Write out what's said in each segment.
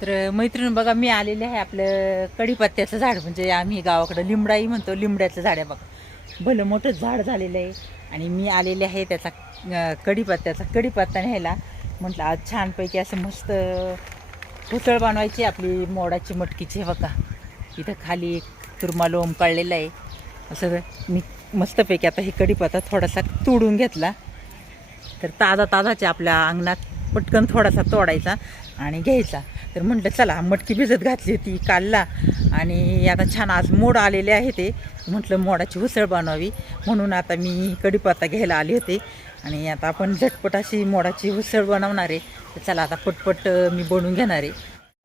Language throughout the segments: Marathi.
तर मैत्रीण बघा मी आलेले आहे आपलं कढीपत्त्याचं झाड. म्हणजे आम्ही गावाकडं लिंबडाई म्हणतो लिंबड्याचं झाड आहे बघा. भलं मोठं झाड झालेलं आहे. आणि मी आलेले आहे त्याचा कढीपत्त्याचा कढीपत्ता न्यायला. म्हटलं आज छानपैकी असं मस्त पुतळ बनवायची आपली मोडाची मटकीची बघा. इथं खाली एक तुरमा लोम काढलेला आहे. असं मी मस्तपैकी आता हे कढीपत्ता थोडासा तोडून घेतला. तर ताजा ताजाचे आपल्या अंगणात पटकन थोडासा तोडायचा आणि घ्यायचा. तर म्हटलं चला मटकी भिजत घातली होती कालला आणि आता छान आज मोड आलेले आहे ते. म्हटलं मोडाची उसळ बनवावी. म्हणून आता मी कढीपत्ता घ्यायला आले होते आणि आता आपण झटपट अशी मोडाची उसळ बनवणार आहे. तर चला आता पटपट मी बनवून घेणार आहे.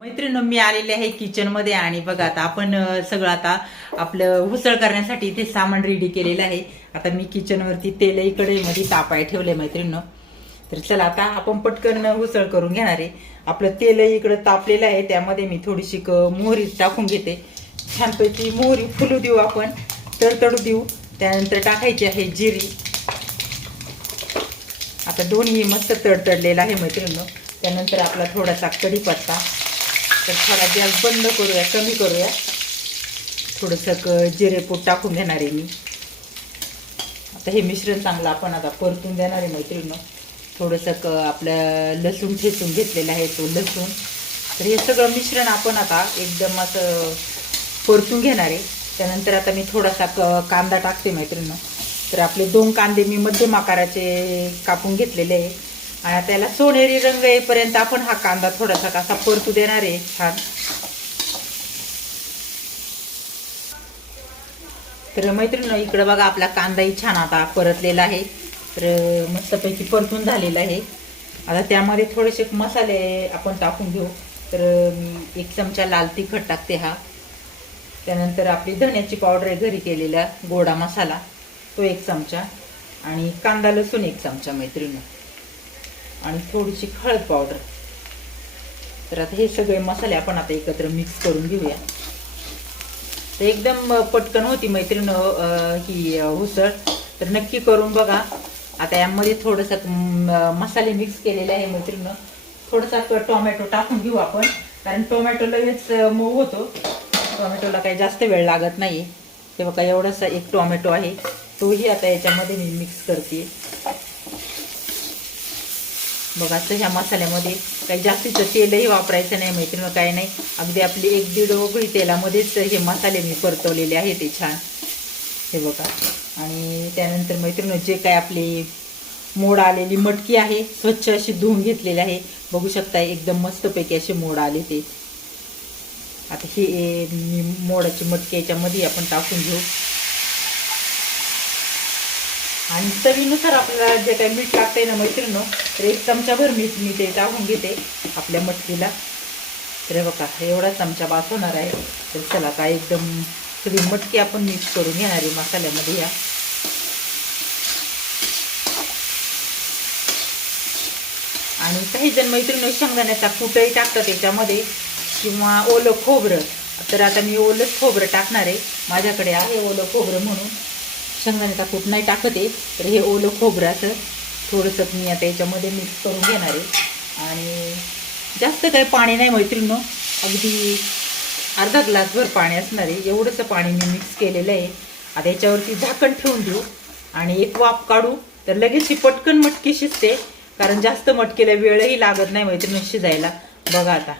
मैत्रिणी मी आलेले आहे किचनमध्ये आणि बघा आता आपण सगळं आता आपलं उसळ करण्यासाठी इथे सामान रेडी केलेलं आहे. आता मी किचनवरती तेलही कढईमध्ये तापाय ठेवलं आहे मैत्रिणीनं तर चला आता आपण पटकन उसळ करून घेणार आहे. आपलं तेलही इकडं तापलेलं आहे त्यामध्ये मी थोडीशी क मोहरी टाकून घेते. छानपैकी मोहरी फुलू देऊ आपण. तडतडू देऊ. त्यानंतर टाकायची आहे जिरी. आता दोन्ही मस्त तडतडलेलं आहे मैत्रिणीनं. त्यानंतर आपला थोडासा कढीपत्ता. तर थोडा गॅस बंद करूया कमी करूया. थोडंसं क जिरेपूट टाकून घेणार आहे मी. आता हे मिश्रण चांगलं आपण आता परतून देणार आहे मैत्रिणीनं. थोडंसं क आपलं लसूण ठेचून घेतलेलं आहे तो लसूण. तर हे सगळं मिश्रण आपण आता एकदम असं परतून घेणार आहे. त्यानंतर आता मी थोडासा क कांदा टाकते मैत्रिणीनं. तर आपले दोन कांदे मी मध्यम आकाराचे कापून घेतलेले आहे. आणि त्याला सोनेरी रंग येईपर्यंत आपण हा कांदा थोडासा कसा परतू देणार आहे. छान. तर मैत्रिणी इकडं बघा आपला कांदाही छान आता परतलेला आहे. तर मस्तपैकी परतून झालेलं आहे. आता त्यामध्ये थोडेसे मसाले आपण टाकून घेऊ. तर मी एक चमचा लाल तिखट टाकते हा. त्यानंतर आपली धण्याची पावडर आहे घरी केलेला गोडा मसाला तो एक चमचा. आणि कांदा लसूण एक चमचा मैत्रिणी. आणि थोडीशी हळद पावडर. तर आता हे सगळे मसाले आपण आता एकत्र मिक्स करून घेऊया. तर एकदम पटकन होती मैत्रीण ही उसळ. तर नक्की करून बघा. आता यामध्ये थोडंसं मसाले मिक्स केलेले आहे मैत्रिणं थोडंसं टोमॅटो टाकून घेऊ आपण. कारण टोमॅटो लगेच मऊ होतो. टोमॅटोला काही जास्त वेळ लागत नाही ते बघा एवढासा एक टोमॅटो आहे. तोही आता याच्यामध्ये मी मिक्स करते. बघा तर ह्या मसाल्यामध्ये काही जास्तीचं तेलही वापरायचं नाही मैत्रिणी काही नाही. अगदी आपली एक दीड ओगळी तेलामध्येच हे मसाले मी परतवलेले आहे ते छान. हे बघा. आणि त्यानंतर मैत्रिणी जे काय आपली मोड आलेली मटकी आहे स्वच्छ अशी धुवून घेतलेली आहे. बघू शकता एकदम मस्तपैकी असे मोड आले ते. आता हे मोडाची मटकी याच्यामध्ये आपण टाकून घेऊ. आणि चवीनुसार आपल्याला जे काही मीठ लागतंय ना मैत्रिणी तर एक चमचाभर मीठ मी ते टाकून घेते आपल्या मटकीला. तर हे बघा एवढा चमचा बास होणार आहे. तर चला आता एकदम सगळी मटकी आपण मिक्स करून घेणार आहे मसाल्यामध्ये या. आणि काही जण मैत्रिणी शेंगदाण्याचा कुठंही टाकतात त्याच्यामध्ये किंवा ओलं खोबरं. तर आता मी ओलं खोबरं टाकणार आहे. माझ्याकडे आहे ओलं खोबरं म्हणून. शेंगदाण्याचा कूट नाही टाकत आहे. तर हे ओलं खोबरं असं थोडंसं मी आता याच्यामध्ये मिक्स करून घेणार आहे. आणि जास्त काही पाणी नाही मैत्रिणीनो अगदी अर्धा ग्लासभर पाणी असणार आहे. एवढंसं पाणी मी मिक्स केलेलं आहे. आता याच्यावरती झाकण ठेवून देऊ. आणि एक वाफ काढू. तर लगेच ही पटकन मटकी शिजते. कारण जास्त मटकीला वेळही लागत नाही मैत्रिणी शिजायला. बघा आता.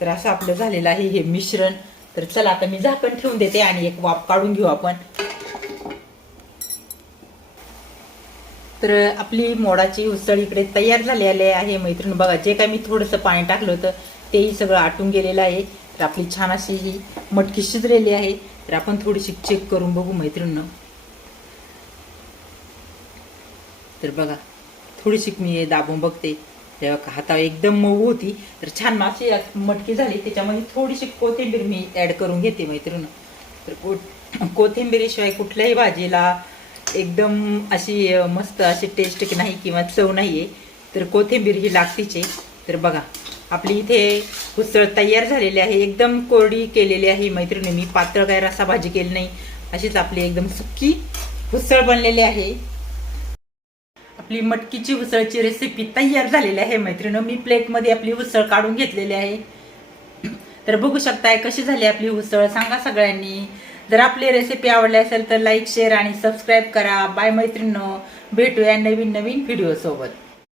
तर असं आपलं झालेलं आहे हे मिश्रण. तर चला आता मी झाकण ठेवून देते आणि एक वाफ काढून घेऊ आपण. तर आपली मोडाची उसळ इकडे तयार झालेली आहे. मैत्रीण बघा जे काय मी थोडंसं पाणी टाकलं होतं तेही सगळं आटून गेलेलं आहे. तर आपली छान अशी ही मटकी शिजलेली आहे. तर आपण थोडीशी चेक करून बघू मैत्रिणीनं. तर बघा थोडीशी मी दाबून बघते. तेव्हा हातावर एकदम मऊ होती. तर छान माशी मटकी झाली. त्याच्यामध्ये थोडीशी कोथिंबीर मी ॲड करून घेते मैत्रीण तर को कोथिंबीरीशिवाय कुठल्याही भाजीला एकदम अशी मस्त अशी टेस्ट की नाही किंवा चव नाही आहे तर कोथिंबीर ही लागतीच. आहे तर बघा आपली इथे उसळ तयार झालेली आहे एकदम कोरडी केलेली आहे मैत्रिणी. मी पातळ काय रसा भाजी केली नाही अशीच आपली एकदम सुक्की उसळ बनलेली आहे. आपली मटकीची उसळची रेसिपी तयार झालेली आहे मैत्रिणी. मी प्लेटमध्ये आपली उसळ काढून घेतलेली आहे. तर बघू शकताय कशी झाली आपली उसळ. सांगा सगळ्यांनी. जर आपली रेसिपी आवडली असेल तर लाईक शेअर आणि सबस्क्राईब करा. बाय मैत्रिणी भेटूया नवीन नवीन व्हिडिओ सोबत.